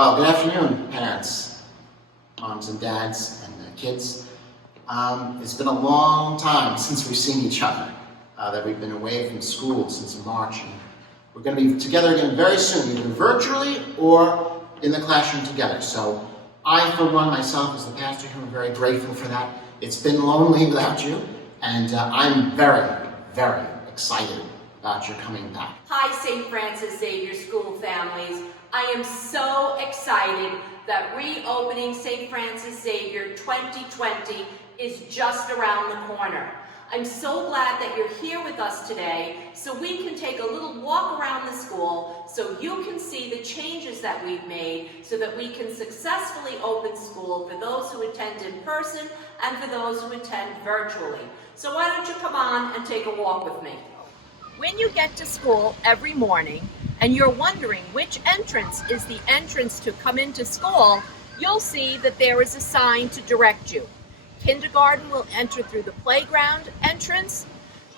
Well, good afternoon, parents, moms and dads, and kids. It's been a long time since we've seen each other, that we've been away from school since March, and we're going to be together again very soon, either virtually or in the classroom together. So I, for one, myself, as the pastor here, am very grateful for that. It's been lonely without you, and I'm very, very excited about your coming back. Hi, St. Francis Xavier School families. I am so excited that reopening St. Francis Xavier 2020 is just around the corner. I'm so glad that you're here with us today so we can take a little walk around the school so you can see the changes that we've made so that we can successfully open school for those who attend in person and for those who attend virtually. So why don't you come on and take a walk with me? When you get to school every morning and you're wondering which entrance is the entrance to come into school, you'll see that there is a sign to direct you. Kindergarten will enter through the playground entrance.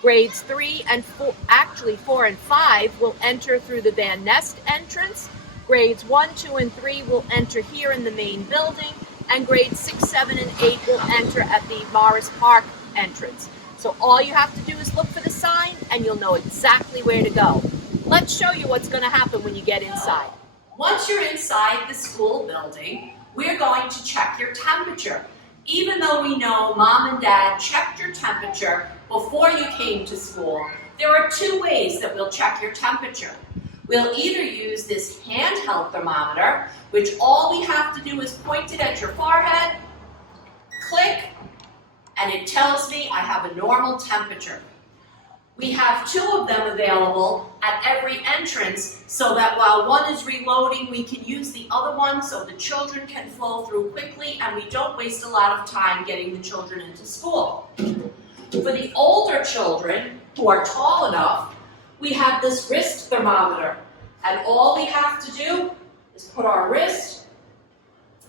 Grades 3 and 4, actually 4 and 5 will enter through the Van Nest entrance. Grades 1, 2, and 3 will enter here in the main building, and grades 6, 7, and 8 will enter at the Morris Park entrance. So all you have to do is look for the sign and you'll know exactly where to go. Let's show you what's going to happen when you get inside. Once you're inside the school building, we're going to check your temperature. Even though we know Mom and Dad checked your temperature before you came to school, there are two ways that we'll check your temperature. We'll either use this handheld thermometer, which all we have to do is point it at your forehead, click, and it tells me I have a normal temperature. We have two of them available at every entrance so that while one is reloading, we can use the other one so the children can flow through quickly and we don't waste a lot of time getting the children into school. For the older children who are tall enough, we have this wrist thermometer, and all we have to do is put our wrist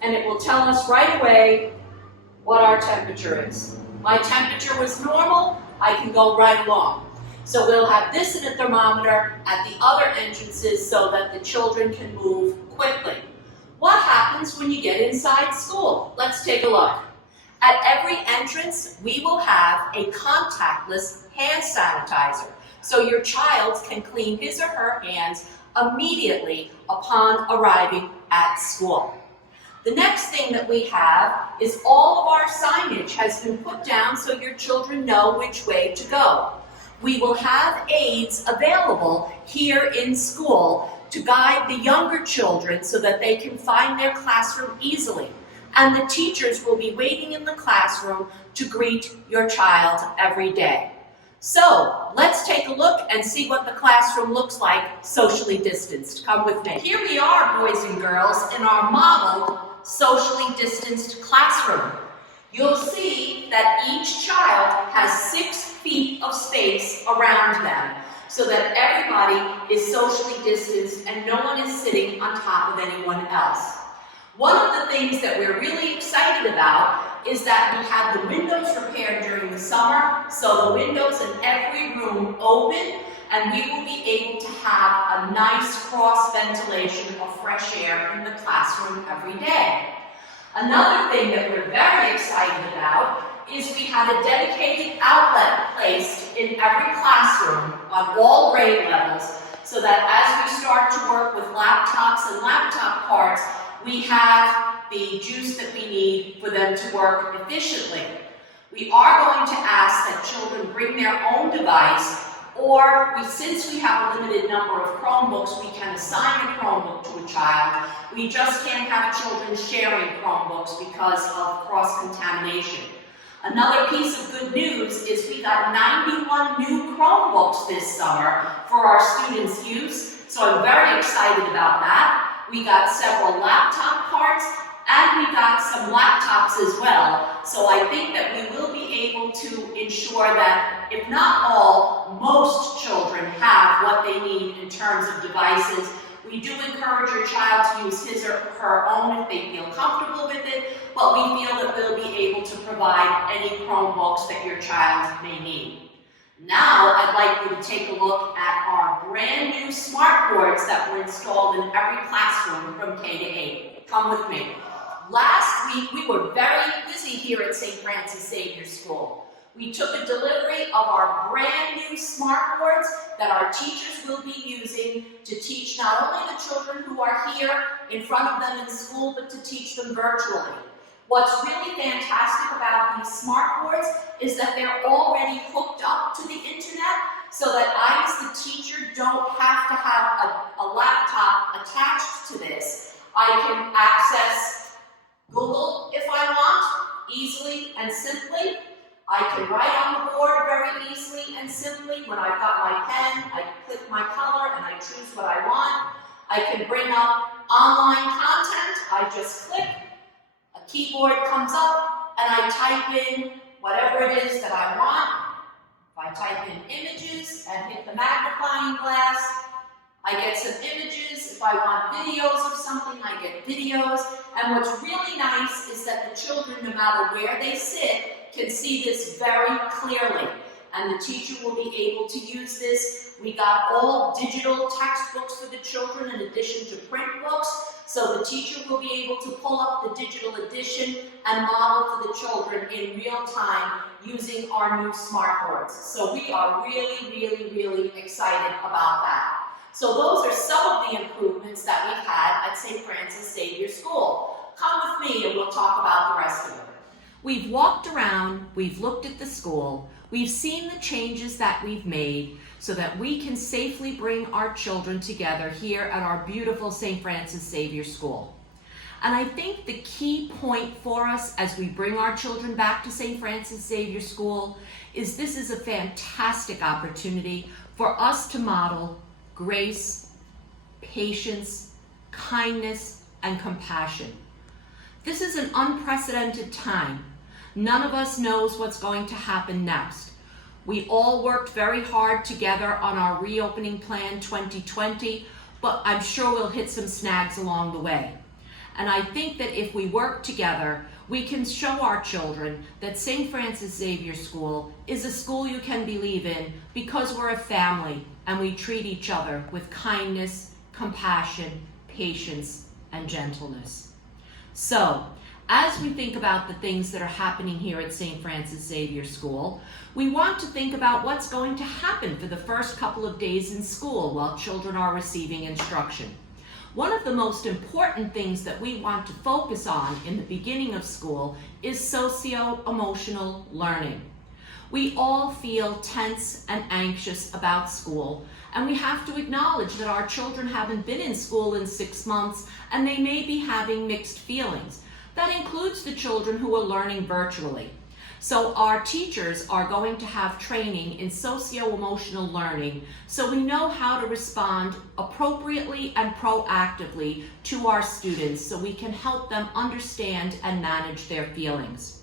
and it will tell us right away what our temperature is. My temperature was normal, I can go right along. So we'll have this in a thermometer at the other entrances so that the children can move quickly. What happens when you get inside school? Let's take a look. At every entrance, we will have a contactless hand sanitizer, so your child can clean his or her hands immediately upon arriving at school. The next thing that we have is all of our signage has been put down so your children know which way to go. We will have aids available here in school to guide the younger children so that they can find their classroom easily. And the teachers will be waiting in the classroom to greet your child every day. So let's take a look and see what the classroom looks like socially distanced. Come with me. Here we are, boys and girls, in our modeled socially distanced classroom. You'll see that each child has 6 feet of space around them so that everybody is socially distanced and no one is sitting on top of anyone else. One of the things that we're really excited about is that we had the windows repaired during the summer, so the windows in every room open, and we will be able to have a nice cross ventilation of fresh air in the classroom every day. Another thing that we're very excited about is we had a dedicated outlet placed in every classroom on all grade levels so that as we start to work with laptops and laptop cards, we have the juice that we need for them to work efficiently. We are going to ask that children bring their own device, or since we have a limited number of Chromebooks, we can assign a Chromebook to a child. We just can't have children sharing Chromebooks because of cross-contamination. Another piece of good news is we got 91 new Chromebooks this summer for our students' use, so I'm very excited about that. We got several laptop carts, and we got some laptops as well. So I think that we will be able to ensure that, if not all, most children have what they need in terms of devices. We do encourage your child to use his or her own if they feel comfortable with it, but we feel that we'll be able to provide any Chromebooks that your child may need. Now I'd like you to take a look at our our brand new smart boards that were installed in every classroom from K to 8. Come with me. Last week, we were very busy here at St. Francis Xavier School. We took a delivery of our brand new smart boards that our teachers will be using to teach not only the children who are here in front of them in school, but to teach them virtually. What's really fantastic about these smart boards is that they're already hooked up to the internet so that I, as the teacher, don't have to have a laptop attached to this. I can access Google if I want, easily and simply. I can write on the board very easily and simply. When I've got my pen, I click my color and I choose what I want. I can bring up online content. I just click, a keyboard comes up, and I type in whatever it is that I want. If I type in images and hit the magnifying glass, I get some images. If I want videos of something, I get videos. And what's really nice is that the children, no matter where they sit, can see this very clearly. And the teacher will be able to use this. We got all digital textbooks for the children in addition to print books. So the teacher will be able to pull up the digital edition and model for the children in real time using our new smart boards. So we are really excited about that. So those are some of the improvements that we've had at St. Francis Xavier School. Come with me and we'll talk about the rest of it. We've walked around, we've looked at the school, we've seen the changes that we've made so that we can safely bring our children together here at our beautiful St. Francis Xavier School. And I think the key point for us as we bring our children back to St. Francis Xavier School is this is a fantastic opportunity for us to model grace, patience, kindness, and compassion. This is an unprecedented time. None of us knows what's going to happen next. We all worked very hard together on our reopening plan 2020, but I'm sure we'll hit some snags along the way. And I think that if we work together, we can show our children that St. Francis Xavier School is a school you can believe in because we're a family and we treat each other with kindness, compassion, patience, and gentleness. So, as we think about the things that are happening here at St. Francis Xavier School, we want to think about what's going to happen for the first couple of days in school while children are receiving instruction. One of the most important things that we want to focus on in the beginning of school is socio-emotional learning. We all feel tense and anxious about school, and we have to acknowledge that our children haven't been in school in 6 months and they may be having mixed feelings. That includes the children who are learning virtually. So our teachers are going to have training in socio-emotional learning so we know how to respond appropriately and proactively to our students so we can help them understand and manage their feelings.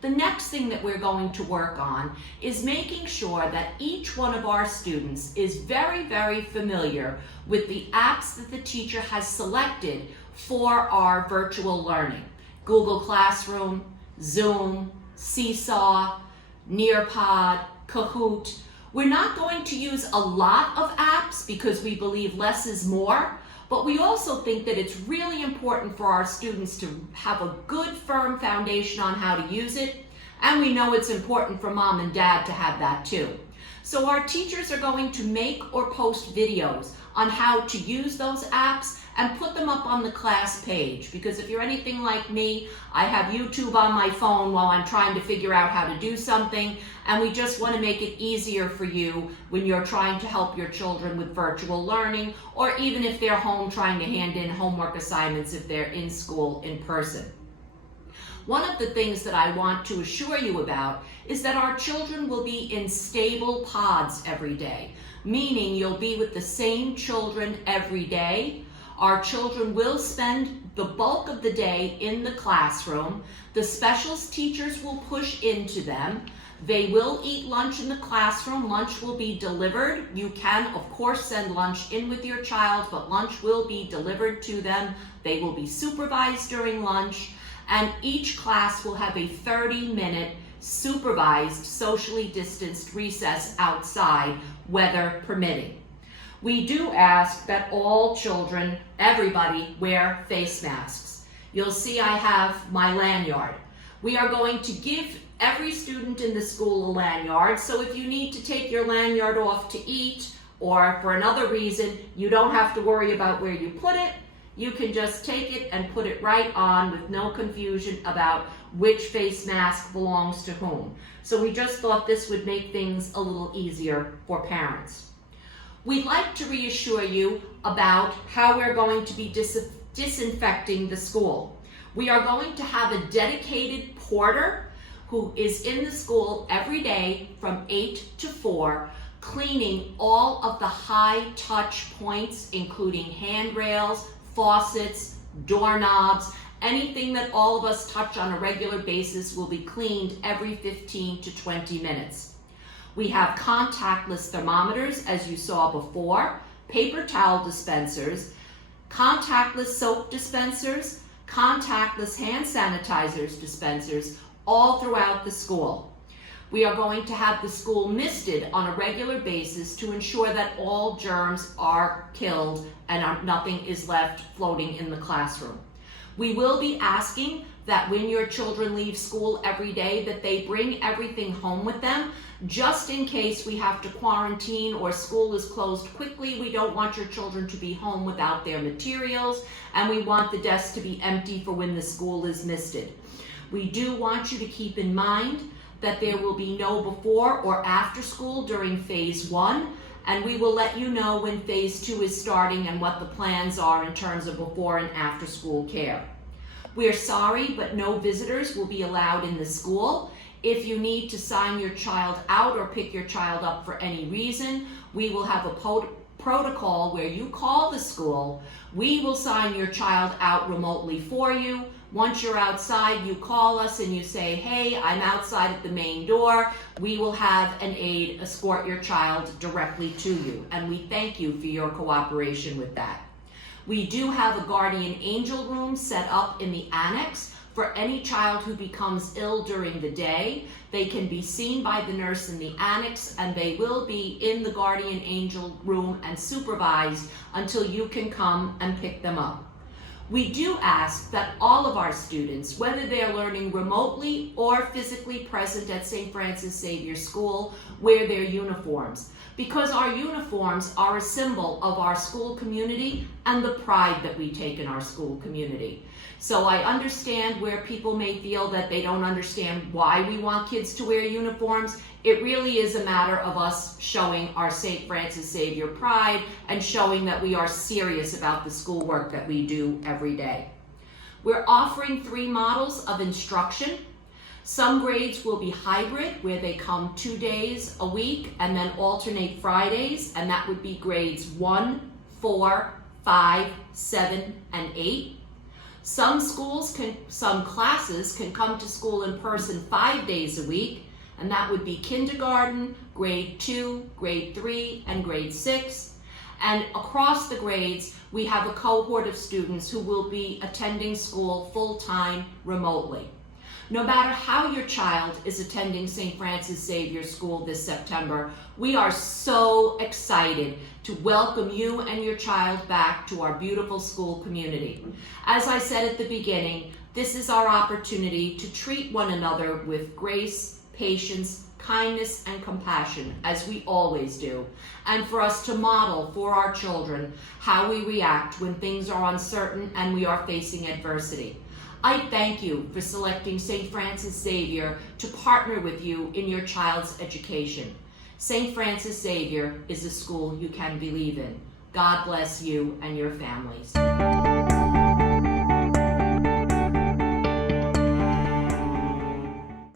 The next thing that we're going to work on is making sure that each one of our students is very familiar with the apps that the teacher has selected for our virtual learning. Google Classroom, Zoom, Seesaw, Nearpod, Kahoot. We're not going to use a lot of apps because we believe less is more, but we also think that it's really important for our students to have a good, firm foundation on how to use it, and we know it's important for mom and dad to have that too. So our teachers are going to make or post videos on how to use those apps and put them up on the class page, because if you're anything like me, I have YouTube on my phone while I'm trying to figure out how to do something, and we just want to make it easier for you when you're trying to help your children with virtual learning, or even if they're home trying to hand in homework assignments if they're in school in person. One of the things that I want to assure you about is that our children will be in stable pods every day, meaning you'll be with the same children every day. Our children will spend the bulk of the day in the classroom. The specials teachers will push into them. They will eat lunch in the classroom. Lunch will be delivered. You can, of course, send lunch in with your child, but lunch will be delivered to them. They will be supervised during lunch, and each class will have a 30-minute supervised, socially distanced recess outside, weather permitting. We do ask that all children, everybody, wear face masks. You'll see I have my lanyard. We are going to give every student in the school a lanyard, so if you need to take your lanyard off to eat or for another reason, you don't have to worry about where you put it. You can just take it and put it right on with no confusion about which face mask belongs to whom. So we just thought this would make things a little easier for parents. We'd like to reassure you about how we're going to be disinfecting the school. We are going to have a dedicated porter who is in the school every day from 8 to 4, cleaning all of the high touch points, including handrails, faucets, doorknobs, anything that all of us touch on a regular basis will be cleaned every 15 to 20 minutes. We have contactless thermometers, as you saw before, paper towel dispensers, contactless soap dispensers, contactless hand sanitizers dispensers, all throughout the school. We are going to have the school misted on a regular basis to ensure that all germs are killed and nothing is left floating in the classroom. We will be asking that when your children leave school every day that they bring everything home with them, just in case we have to quarantine or school is closed quickly. We don't want your children to be home without their materials, and we want the desks to be empty for when the school is misted. We do want you to keep in mind that there will be no before or after school during phase 1, and we will let you know when phase 2 is starting and what the plans are in terms of before and after school care. We are sorry, but no visitors will be allowed in the school. If you need to sign your child out or pick your child up for any reason, we will have a protocol where you call the school. We will sign your child out remotely for you. Once you're outside, you call us and you say, hey, I'm outside at the main door. We will have an aide escort your child directly to you, and we thank you for your cooperation with that. We do have a guardian angel room set up in the annex for any child who becomes ill during the day. They can be seen by the nurse in the annex, and they will be in the guardian angel room and supervised until you can come and pick them up. We do ask that all of our students, whether they're learning remotely or physically present at St. Francis Xavier School, wear their uniforms, because our uniforms are a symbol of our school community and the pride that we take in our school community. So I understand where people may feel that they don't understand why we want kids to wear uniforms. It really is a matter of us showing our St. Francis Xavier pride and showing that we are serious about the schoolwork that we do every day. We're offering 3 models of instruction. Some grades will be hybrid, where they come 2 days a week and then alternate Fridays, and that would be grades 1, 4, 5, 7, and 8. Some classes can come to school in person 5 days a week, and that would be kindergarten, grade 2, grade 3, and grade 6. And across the grades, we have a cohort of students who will be attending school full-time remotely. No matter how your child is attending St. Francis Xavier School this September, we are so excited to welcome you and your child back to our beautiful school community. As I said at the beginning, this is our opportunity to treat one another with grace, patience, kindness, and compassion, as we always do, and for us to model for our children how we react when things are uncertain and we are facing adversity. I thank you for selecting St. Francis Xavier to partner with you in your child's education. St. Francis Xavier is a school you can believe in. God bless you and your families.